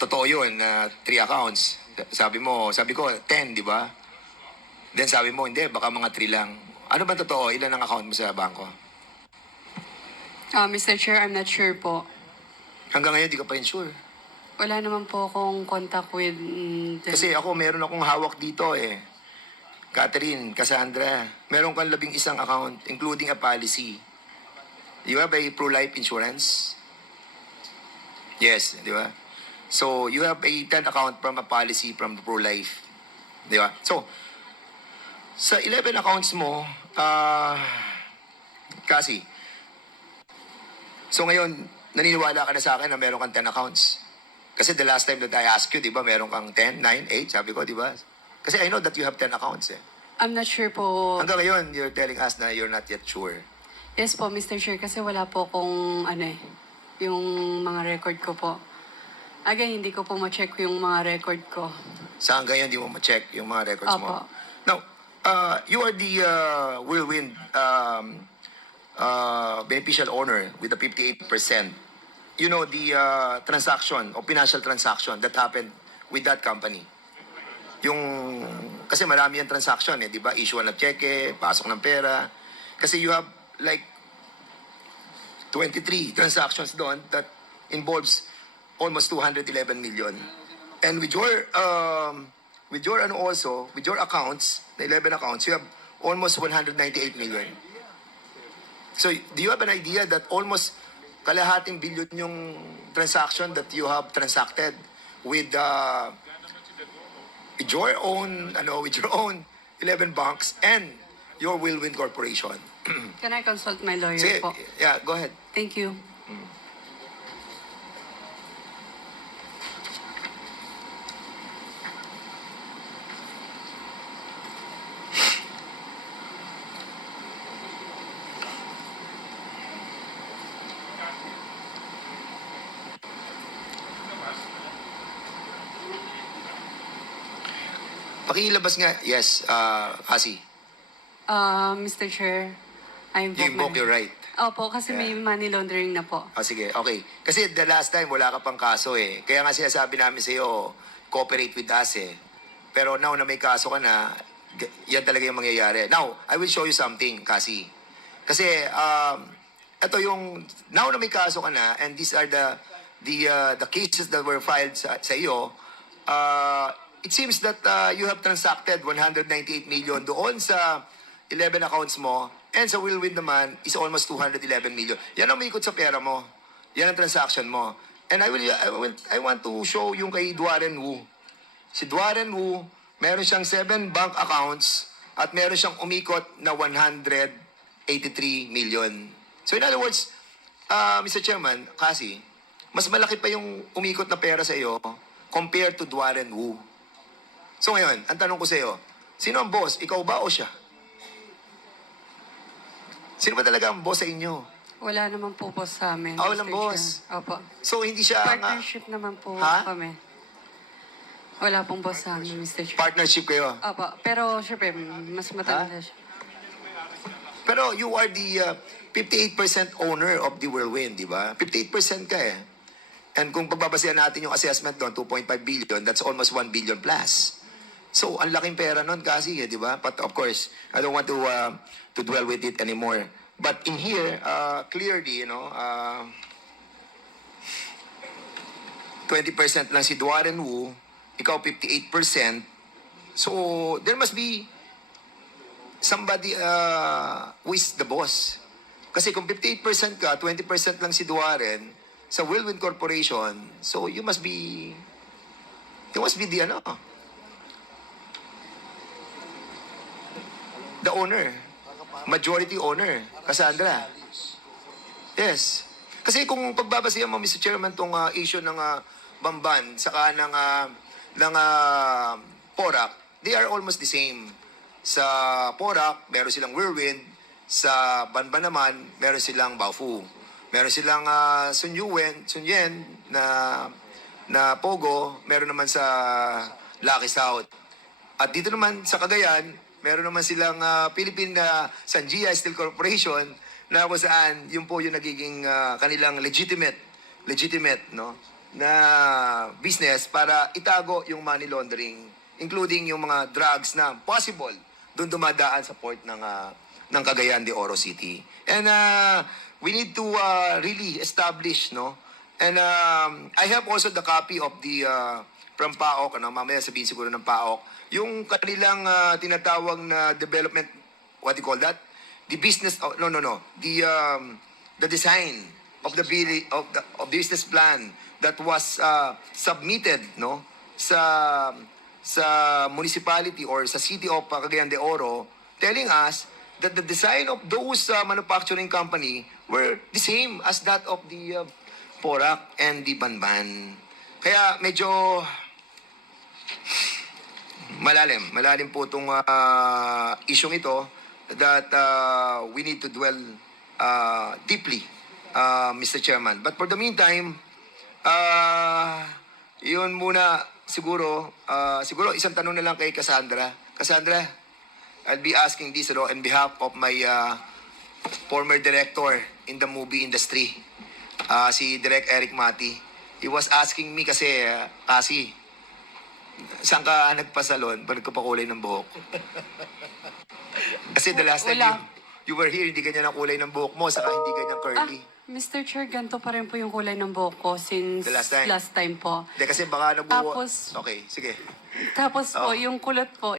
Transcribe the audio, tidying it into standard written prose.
totoo yun na 3 accounts. Sabi ko 10, di ba? Then sabi mo, hindi, baka mga 3 lang. Ano ba totoo? Ilan ang account mo sa bangko? Mr. Chair, I'm not sure po. Hanggang ngayon, di ka pa rin sure. Wala naman po akong contact with them. Kasi ako, meron akong hawak dito eh. Catherine, Cassandra, meron kang 11 account, including a policy. You have a pro-life insurance? Yes, di ba? So, you have a 10 account from a policy from the pro-life. Di ba? So, sa 11 accounts mo, kasi, so ngayon, naniniwala ka na sa akin na meron kang 10 accounts. Kasi the last time that I asked you, di ba, meron kang 10, 9, 8, sabi ko, di ba? Kasi I know that you have 10 accounts eh. I'm not sure po. Hanggang ngayon, you're telling us na you're not yet sure. Yes po, Mr. Chair, kasi wala po akong yung mga record ko po. Again, hindi ko po ma-check yung mga record ko. Sa hanggang ngayon, di mo ma-check yung mga records mo. Opo. Now, you are the Whirlwind beneficial owner with the 58%. You know the transaction or financial transaction that happened with that company. Yung, kasi marami yung transaction eh, di ba? Issue ng cheque, pasok ng pera. Kasi you have like 23 transactions doon that involves almost 211 million. And with your accounts, the 11 accounts, you have almost 198 million. So, do you have an idea that almost kalahating billion yung transaction that you have transacted with your own 11 banks and your Whirlwind Corporation? Can I consult my lawyer Sige, po? yeah, go ahead. Thank you. Pakilabas nga. Yes, Asi. Mr. Chair, I You invoke your right. Opo, kasi may money laundering na po. Sige, okay. Kasi the last time, wala ka pang kaso eh. Kaya nga sinasabi namin sa iyo, cooperate with us eh. Pero now na may kaso ka na, yan talaga yung mangyayari. Now, I will show you something, Kasi. Kasi, ito yung, now na may kaso ka na, and these are the cases that were filed sa iyo, it seems that you have transacted 198 million doon sa 11 accounts mo, and sa Whirlwind naman is almost 211 million. Yan ang umiikot sa pera mo. Yan ang transaction mo. And I want to show yung kay Duaren Wu. Si Duaren Wu, meron siyang 7 bank accounts at meron siyang umikot na 183 million. So in other words, Mr. Chairman, kasi, mas malaki pa yung umikot na pera sa iyo compared to Duaren Wu. So ngayon, ang tanong ko sa iyo, sino ang boss? Ikaw ba o siya? Sino ba talaga ang boss sa inyo? Wala naman po boss sa amin. Walang Mr. boss. Chair. Opo. So hindi siya Partnership naman po Ha? kami. Wala pong boss sa amin, Mr. Chair. partnership kayo. Opo, pero syempre, mas matanda siya. Pero you are the 58% owner of the Whirlwind, di ba? 58% ka eh. And kung pagbabasehan natin yung assessment doon, 2.5 billion, that's almost 1 billion plus. So, ang laking pera nun kasi, di ba? But of course, I don't want to dwell with it anymore. But in here, clearly, 20% lang si Duaren Wu, ikaw 58%. So, there must be somebody who is the boss. Kasi kung 58% ka, 20% lang si Duaren sa Whirlwind Corporation, so you must be the owner. Majority owner. Cassandra. Yes. Kasi kung pagbabasihan mo, Mr. Chairman, itong issue ng Bamban, saka ng Porac, they are almost the same. Sa Porac, meron silang Whirlwind. Sa Banban naman, meron silang Baofu. Meron silang Sun Yen na Pogo. Meron naman sa Lucky South. At dito naman sa Cagayan, meron naman silang Philippine Sanjia Steel Corporation na kung saan yun po yung nagiging kanilang legitimate, no? na business para itago yung money laundering, including yung mga drugs na possible doon dumadaan sa port ng Cagayan de Oro City. And we need to really establish, no? And I have also the copy of the from PAOK, ano, mamaya sabihin siguro ng PAOK, yung kanilang tinatawag na development, what do you call that? The business, the design of the of business plan that was submitted, no, sa municipality or sa city of Cagayan de Oro, telling us that the design of those manufacturing company were the same as that of the Porac and the Banban. Kaya medyo malalim po itong isyong ito that we need to dwell deeply, Mr. Chairman. But for the meantime, yun muna siguro, siguro isang tanong na lang kay Cassandra. Cassandra, I'll be asking this on behalf of my former director in the movie industry, si Direk Eric Mati. He was asking me kasi, saan ka nagpasalon? Ba't nagpapakulay ng buhok? Kasi the last time Wala. you were here, hindi ganyan ang kulay ng buhok mo, saka hindi ganyan curly. Mr. Chair, ganito pa rin po yung kulay ng buhok ko since The last time? last time po. Hindi, kasi baka Tapos- Okay, sige. Tapos po, Oh. yung kulot po,